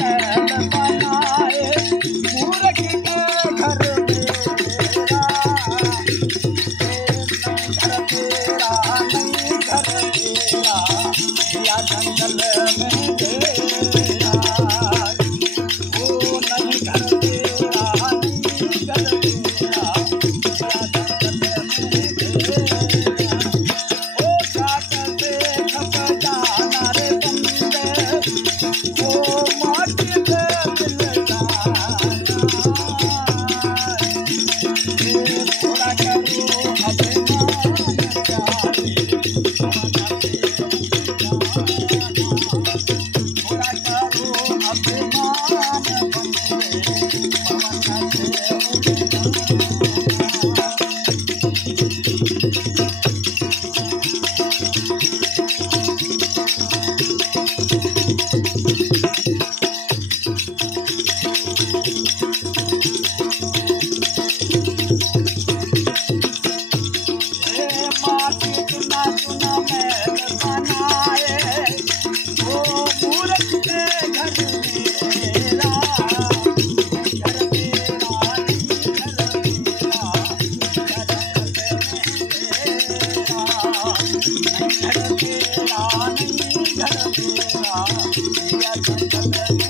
महल बनाए मूर्ख के घर मेरा, घर तेरा नहीं घर मेरा, या जंगल में तेरा, ओ नहीं घर तेरा नहीं घर मेरा, या जंगल में तेरा, ओ जाट देख जाना रे बंदे, ओ माटी से मिल जाना, ये थोड़ा करो अभिमान प्यारे, थोड़ा करो अभिमान बंदे, पवन से उड़ जाना। माटी चुना चुना महल बनाए, ओ मूर्ख के घर मेरा, घर तेरा नहीं घर मेरा, या जंगल में तेरा, नहीं घर तेरा नहीं घर मेरा, या जंगल में